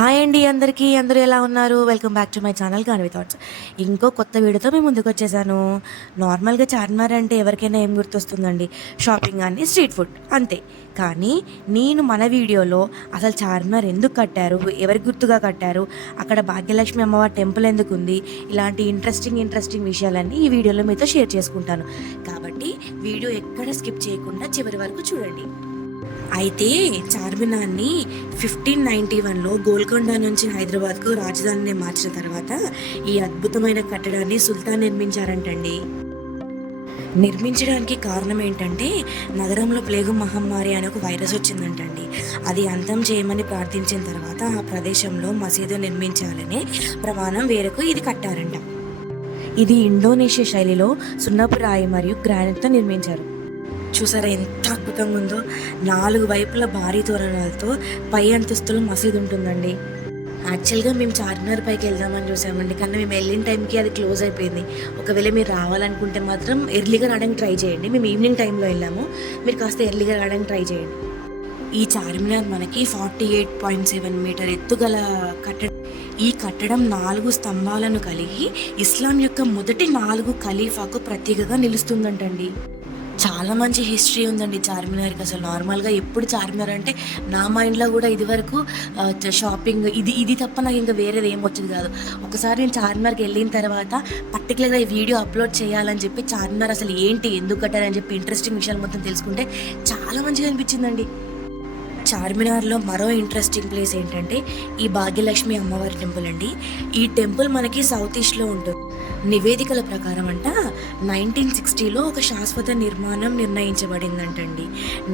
Hi అండి అందరికీ. అందరూ ఎలా ఉన్నారు? Welcome back to my channel Gaanvi Thoughts. ఇంకో కొత్త వీడియోతో మీ ముందుకొచ్చేసాను. నార్మల్‌గా చార్మినార్ అంటే ఎవరికైనా ఏం గుర్తొస్తుందండి? షాపింగ్ అని, స్ట్రీట్ ఫుడ్ అంతే. కానీ నేను మన వీడియోలో అసలు చార్మినార్ ఎందుకు కట్టారు? ఎవరికి గుర్తుగా కట్టారు? అక్కడ భాగ్యలక్ష్మి అమ్మవారి టెంపుల్ ఎందుకుంది? ఇలాంటి ఇంట్రెస్టింగ్ విషయాలన్నీ ఈ వీడియోలో మీతో షేర్ చేసుకుంటాను. కాబట్టి వీడియో ఎక్కడ స్కిప్ చేయకుండా చివరి వరకు చూడండి. అయితే చార్మినార్ని 1591లో గోల్కొండ నుంచి హైదరాబాద్కు రాజధానిని మార్చిన తర్వాత ఈ అద్భుతమైన కట్టడాన్ని సుల్తాన్ నిర్మించారంటండి. నిర్మించడానికి కారణం ఏంటంటే నగరంలో ప్లేగు మహమ్మారి అనే ఒక వైరస్ వచ్చిందంటండి. అది అంతం చేయమని ప్రార్థించిన తర్వాత ఆ ప్రదేశంలో మసీదు నిర్మించాలనే ప్రమాణం వేరకు ఇది కట్టారంట. ఇది ఇండోనేషియా శైలిలో సున్నపు రాయి మరియు గ్రానైట్తో నిర్మించారు. చూసారా ఎంత అద్భుతంగా ఉందో? 4 వైపుల భారీ తోరణాలతో పై అంతస్తులో మసీదు ఉంటుందండి. యాక్చువల్గా మేము చార్మినార్ పైకి వెళ్దామని చూసామండి, కానీ మేము వెళ్ళిన టైంకి అది క్లోజ్ అయిపోయింది. ఒకవేళ మీరు రావాలనుకుంటే మాత్రం ఎర్లీగా రావడానికి ట్రై చేయండి. మేము ఈవినింగ్ టైంలో వెళ్ళాము, మీరు కాస్త ఎర్లీగా రావడానికి ట్రై చేయండి. ఈ చార్మినార్ మనకి 48.7 మీటర్ ఎత్తుగల కట్టడం. ఈ కట్టడం 4 స్తంభాలను కలిగి ఇస్లాం యొక్క మొదటి 4 ఖలీఫాకు ప్రతీకగా నిలుస్తుందంటండి. చాలా మంచి హిస్టరీ ఉందండి చార్మినార్కి. అసలు నార్మల్గా ఎప్పుడు చార్మినార్ అంటే నా మైండ్లో కూడా ఇదివరకు షాపింగ్ ఇది తప్ప నాకు ఇంకా వేరేది ఏం వచ్చేది కాదు. ఒకసారి నేను చార్మినార్కి వెళ్ళిన తర్వాత పర్టికులర్గా ఈ వీడియో అప్లోడ్ చేయాలని చెప్పి చార్మినార్ అసలు ఏంటి, ఎందుకు కట్టారని చెప్పి ఇంట్రెస్టింగ్ విషయాలు మొత్తం తెలుసుకుంటే చాలా మంచిగా అనిపించిందండి. చార్మినార్లో మరో ఇంట్రెస్టింగ్ ప్లేస్ ఏంటంటే ఈ భాగ్యలక్ష్మి అమ్మవారి టెంపుల్ అండి. ఈ టెంపుల్ మనకి సౌత్ ఈస్ట్లో ఉంటుంది. నివేదికల ప్రకారం అంట 1960లో ఒక శాశ్వత నిర్మాణం నిర్ణయించబడిందంటండి.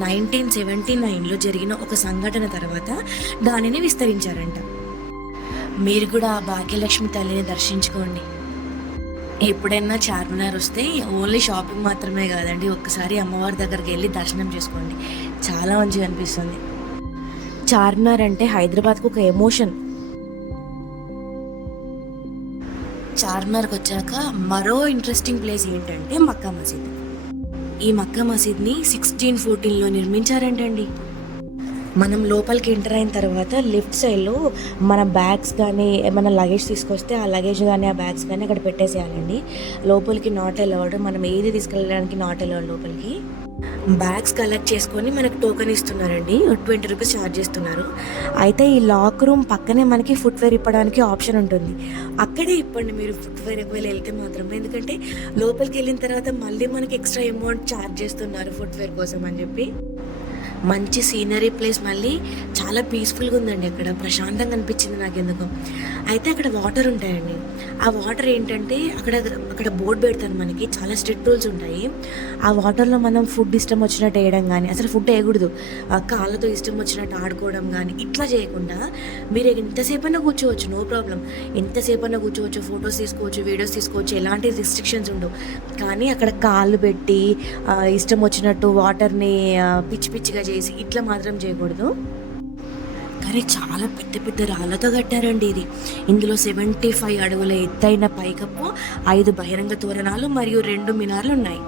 1979లో జరిగిన ఒక సంఘటన తర్వాత దానిని విస్తరించారంట. మీరు కూడా ఆ భాగ్యలక్ష్మి తల్లిని దర్శించుకోండి. ఎప్పుడైనా చార్మినార్ వస్తే ఓన్లీ షాపింగ్ మాత్రమే కాదండి, ఒక్కసారి అమ్మవారి దగ్గరికి వెళ్ళి దర్శనం చేసుకోండి. చాలా మంచిగా అనిపిస్తుంది. చార్మినార్ అంటే హైదరాబాద్కు ఒక ఎమోషన్. చార్మినార్కి వచ్చాక మరో ఇంట్రెస్టింగ్ ప్లేస్ ఏంటంటే మక్కా మసీద్. ఈ మక్కా మసీద్ని 1614లో నిర్మించారంటండి. మనం లోపలికి ఎంటర్ అయిన తర్వాత లెఫ్ట్ సైడ్లో మన బ్యాగ్స్ కానీ ఏమైనా లగేజ్ తీసుకొస్తే ఆ లగేజ్ కానీ ఆ బ్యాగ్స్ కానీ అక్కడ పెట్టేసేయాలండి. లోపలికి నాట్ అలౌడ్, మనం ఏది తీసుకెళ్ళడానికి నాట్ అలౌడ్. లోపలికి బ్యాగ్స్ కలెక్ట్ చేసుకొని మనకు టోకెన్ ఇస్తున్నారండి, 20 రూపీస్ ఛార్జ్ చేస్తున్నారు. అయితే ఈ లాక్ రూమ్ పక్కనే మనకి ఫుట్వేర్ ఇప్పడానికి ఆప్షన్ ఉంటుంది. అక్కడే ఇప్పండి మీరు ఫుట్వేర్ ఒకవేళ వెళ్తే మాత్రం, ఎందుకంటే లోపలికి వెళ్ళిన తర్వాత మళ్ళీ మనకి ఎక్స్ట్రా అమౌంట్ ఛార్జ్ చేస్తున్నారు ఫుట్వేర్ కోసం అని చెప్పి. మంచి సీనరీ ప్లేస్, మళ్ళీ చాలా పీస్ఫుల్గా ఉందండి. అక్కడ ప్రశాంతంగా అనిపించింది నాకు ఎందుకు. అయితే అక్కడ వాటర్ ఉంటాయండి. ఆ వాటర్ ఏంటంటే అక్కడ బోర్డు పెడతారు మనకి, చాలా స్ట్రిక్ట్ రూల్స్ ఉంటాయి. ఆ వాటర్లో మనం ఫుడ్ ఇష్టం వచ్చినట్టు వేయడం కానీ, అసలు ఫుడ్ వేయకూడదు, కాళ్ళతో ఇష్టం వచ్చినట్టు ఆడుకోవడం కానీ ఇట్లా చేయకుండా మీరు ఎంతసేపైనా కూర్చోవచ్చు, నో ప్రాబ్లం. ఎంతసేపైనా కూర్చోవచ్చు, ఫొటోస్ తీసుకోవచ్చు, వీడియోస్ తీసుకోవచ్చు, ఎలాంటి రిస్ట్రిక్షన్స్ ఉండవు. కానీ అక్కడ కాళ్ళు పెట్టి ఇష్టం వచ్చినట్టు వాటర్ని పిచ్చిగా చేసి ఇట్లా మాత్రం చేయకూడదు. కానీ చాలా పెద్ద పెద్ద రాళ్ళతో కట్టారండి ఇది. ఇందులో 75 అడుగుల ఎత్తైన పైకప్పు, 5 బహిరంగ తోరణాలు మరియు 2 మినార్లు ఉన్నాయి.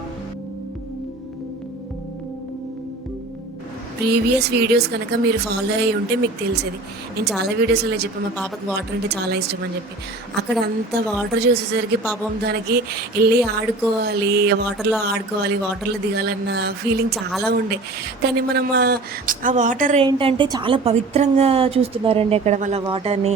ప్రీవియస్ వీడియోస్ కనుక మీరు ఫాలో అయ్యి ఉంటే మీకు తెలిసేది. నేను చాలా వీడియోస్లో చెప్పాను మా పాపకు వాటర్ అంటే చాలా ఇష్టం అని చెప్పి. అక్కడ అంత వాటర్ చూసేసరికి పాపం దానికి వెళ్ళి ఆడుకోవాలి, వాటర్లో దిగాలన్న ఫీలింగ్ చాలా ఉండే. కానీ మనం ఆ వాటర్ ఏంటంటే చాలా పవిత్రంగా చూస్తున్నారండి అక్కడ వాళ్ళ వాటర్ని.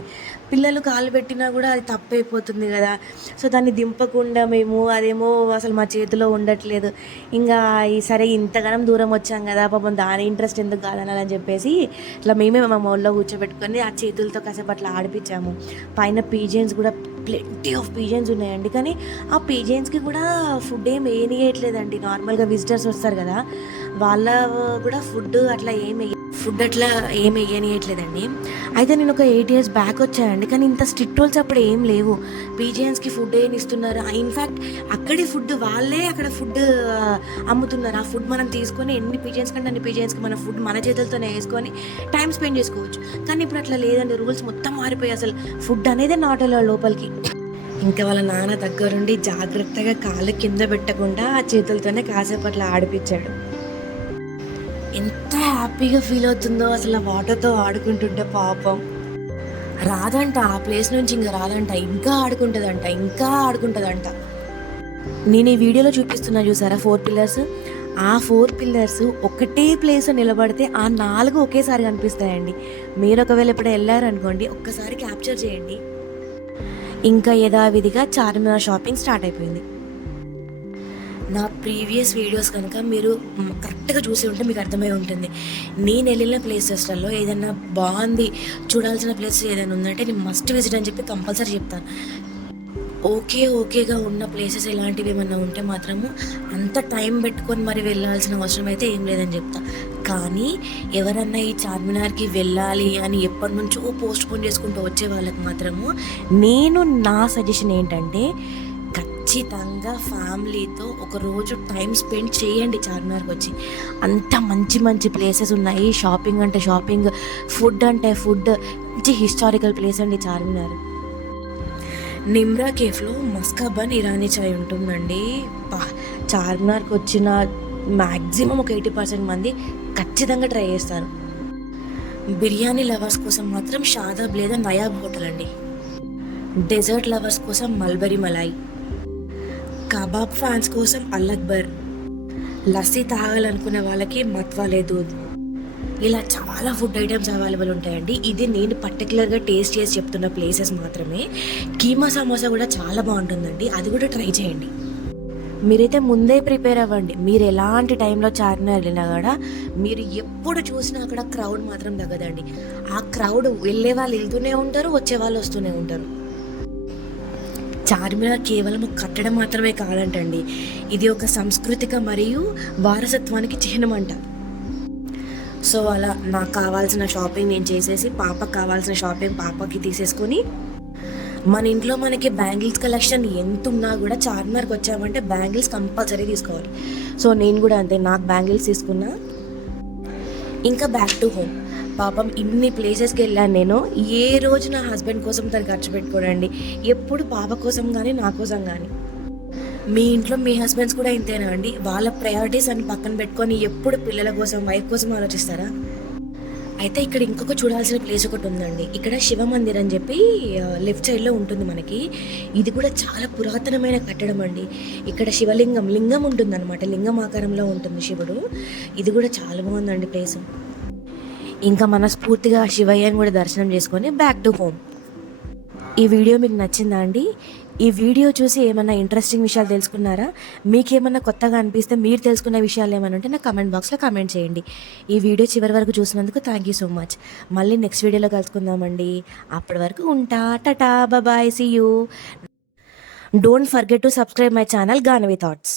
పిల్లలు కాలు పెట్టినా కూడా అది తప్పైపోతుంది కదా, సో దాన్ని దింపకుండా మేము అదేమో అసలు మా చేతిలో ఉండట్లేదు. ఇంకా సరే ఇంతగానం దూరం వచ్చాం కదా, పాపం దాని ఇంట్రెస్ట్ ఎందుకు కాదనాలని చెప్పేసి ఇట్లా మేమే మా మోల్లో కూర్చోబెట్టుకొని ఆ చేతులతో కాసేపు అట్లా ఆడిపించాము. పైన పీజియన్స్ కూడా ప్లెంటీ ఆఫ్ పీజియన్స్ ఉన్నాయండి. కానీ ఆ పీజియన్స్కి కూడా ఫుడ్ ఏం వేయట్లేదండి. నార్మల్గా విజిటర్స్ వస్తారు కదా, వాళ్ళ కూడా ఫుడ్ అట్లా ఏం వేయనియట్లేదండి. అయితే నేను ఒక 8 years బ్యాక్ వచ్చానండి, కానీ ఇంత స్ట్రిక్ట్ రూల్స్ అప్పుడు ఏం లేవు. పీజియన్స్కి ఫుడ్ ఏమి ఇస్తున్నారు, ఇన్ఫ్యాక్ట్ అక్కడే ఫుడ్ వాళ్ళే అక్కడ ఫుడ్ అమ్ముతున్నారు. ఆ ఫుడ్ మనం తీసుకొని ఎన్ని పీజియన్స్ కంటే అన్ని పీజియన్స్కి మన ఫుడ్ మన చేతులతోనే వేసుకొని టైం స్పెండ్ చేసుకోవచ్చు. కానీ ఇప్పుడు అట్లా లేదండి, రూల్స్ మొత్తం మారిపోయి అసలు ఫుడ్ అనేది నాట్ అలౌడ్ లోపలికి. ఇంకా వాళ్ళ నాన్న దగ్గరుండి జాగ్రత్తగా కాళ్ళు కింద పెట్టకుండా ఆ చేతులతోనే కాసేపు అట్లా ఆడిపించాడు. ఎంత హ్యాపీగా ఫీల్ అవుతుందో అసలు ఆ వాటర్తో ఆడుకుంటుంటే పాపం. రాదంట. ఆ ప్లేస్ నుంచి ఇంక రాదంట. ఇంకా ఆడుకుంటదంట. ఇంకా ఆడుకుంటదంట. నేను ఈ వీడియోలో చూపిస్తున్నా చూసారా 4 పిల్లర్స్? ఆ 4 పిల్లర్స్ ఒకటే ప్లేస్‌లో నిలబడితే ఆ 4 ఒకేసారి కనిపిస్తాయండి. మీరు ఒకవేళ ఎప్పుడైనా ఎళ్లారనుకోండి ఒక్కసారి క్యాప్చర్ చేయండి. ఇంకా యథావిధిగా చార్మినార్ షాపింగ్ స్టార్ట్ అయిపోయింది. నా ప్రీవియస్ వీడియోస్ కనుక మీరు కరెక్ట్‌గా చూసి ఉంటే మీకు అర్థమై ఉంటుంది. నేనెళ్ళిన ప్లేసెస్‌లలో ఏదన్నా బావుంది, చూడాల్సిన ప్లేస్ ఏదైనా ఉందంటే నేను మస్ట్ విజిట్ అని చెప్పి కంపల్సరీ చెప్తాను. ఓకేగా ఉన్న ప్లేసెస్ ఇలాంటివేమన్నా ఉంటే మాత్రము అంత టైం పెట్టుకొని మరి వెళ్ళాల్సిన అవసరం అయితే ఏం లేదని చెప్తా. కానీ ఎవరన్నా ఈ చార్మినార్‌కి వెళ్ళాలి అని ఎప్పటినుంచో పోస్ట్‌పోన్ చేసుకుంటూ వచ్చే వాళ్ళకి మాత్రము నేను నా సజెషన్ ఏంటంటే ఖచ్చితంగా ఫ్యామిలీతో ఒకరోజు టైం స్పెండ్ చేయండి చార్మినార్‌కొచ్చి. అంత మంచి ప్లేసెస్ ఉన్నాయి. షాపింగ్ అంటే షాపింగ్, ఫుడ్ అంటే ఫుడ్, మంచి హిస్టారికల్ ప్లేస్ అండి చార్మినార్. నిమ్రా కేఫ్‌లో మస్కా బన్ ఇరానీ చాయ్ ఉంటుందండి. అబ్బా! చార్మినార్‌కొచ్చిన మాక్సిమం ఒక 80% మంది ఖచ్చితంగా ట్రై చేస్తారు. బిర్యానీ లవర్స్ కోసం మాత్రం షాదాబ్ లేదా నయాబ్ హోటల్ అండి. డెజర్ట్ లవర్స్ కోసం మల్బరీ మలాయ్. కబాబ్ ఫ్యాన్స్ కోసం అల్ అక్బర్. లస్సీ తాగాలనుకునే వాళ్ళకి మత్వాలే దూద్. ఇలా చాలా ఫుడ్ ఐటమ్స్ అవైలబుల్ ఉంటాయండి. ఇది నేను పర్టికులర్‌గా టేస్ట్ చేసి చెప్తున్న ప్లేసెస్ మాత్రమే. కీమా సమోసా కూడా చాలా బావుంటుందండి. అది కూడా ట్రై చేయండి. మీరైతే ముందే ప్రిపేర్ అవ్వండి. మీరు ఎలాంటి టైంలో చార్మినార్ వెళ్ళినా కూడా మీరు ఎప్పుడు చూసినా అక్కడ క్రౌడ్ మాత్రం తగ్గదండి. ఆ క్రౌడ్ వెళ్ళే వాళ్ళు వెళ్తూనే ఉంటారు, వచ్చేవాళ్ళు వస్తూనే ఉంటారు. చార్మినార్ కేవలం ఒక కట్టడం మాత్రమే కాదంటండి. ఇది ఒక సాంస్కృతిక మరియు వారసత్వానికి చిహ్నమంట. సో, అలా నాకు కావాల్సిన షాపింగ్ నేను చేసేసి, పాపకి కావాల్సిన షాపింగ్ పాపకి తీసేసుకొని, మన ఇంట్లో మనకి బ్యాంగిల్స్ కలెక్షన్ ఎంతున్నా గూడా చార్మినార్‌కొచ్చామంటే బ్యాంగిల్స్ కంపల్సరీ తీసుకోవాలి. సో, నేను గూడా అంతే. నాకు బ్యాంగిల్స్ తీసుకున్నా. ఇంకా బ్యాక్ టు హోమ్. పాపం ఇన్ని ప్లేసెస్‌కెళ్ళాను నేను. ఏ రోజు నా హస్బెండ్ కోసం తను ఖర్చు పెట్టుకోడండి. ఎప్పుడు పాప కోసం గానీ, నా కోసం గానీ. మీ ఇంట్లో మీ హస్బెండ్స్ కూడా ఇంతేనా అండి? వాళ్ళ ప్రయారిటీస్ అన్ని పక్కన పెట్టుకొని ఎప్పుడు పిల్లల కోసం, వైఫ్ కోసం ఆలోచిస్తారా? అయితే ఇక్కడ ఇంకొక చూడాల్సిన ప్లేస్ ఒకటుందండి. ఇక్కడ శివ మందిర్ అని చెప్పి లెఫ్ట్ సైడ్‌లో ఉంటుంది మనకి. ఇది కూడా చాలా పురాతనమైన కట్టడం అండి. ఇక్కడ లింగం ఉంటుందనమాట. లింగం ఆకారంలో ఉంటుంది శివుడు. ఇది కూడా చాలా బావుందండి ప్లేసు. ఇంకా మనస్ఫూర్తిగా శివయ్యని కూడా దర్శనం చేసుకొని బ్యాక్ టు హోమ్. ఈ వీడియో మీకు నచ్చిందా అండి? ఈ వీడియో చూసి ఏమన్నా ఇంట్రెస్టింగ్ విషయాలు తెలుసుకున్నారా? మీకేమన్నా కొత్తగా అనిపిస్తే మీరు తెలుసుకున్న విషయాలు ఏమైనా ఉంటే నాకు కామెంట్ బాక్స్‌లో కామెంట్ చేయండి. ఈ వీడియో చివరి వరకు చూసినందుకు థ్యాంక్ యూ సో మచ్. మళ్ళీ నెక్స్ట్ వీడియోలో కలుసుకుందామండి. అప్పటి వరకు ఉంటా. టాటా! Bye bye. See you. Don't forget to subscribe my channel Ganavi thoughts.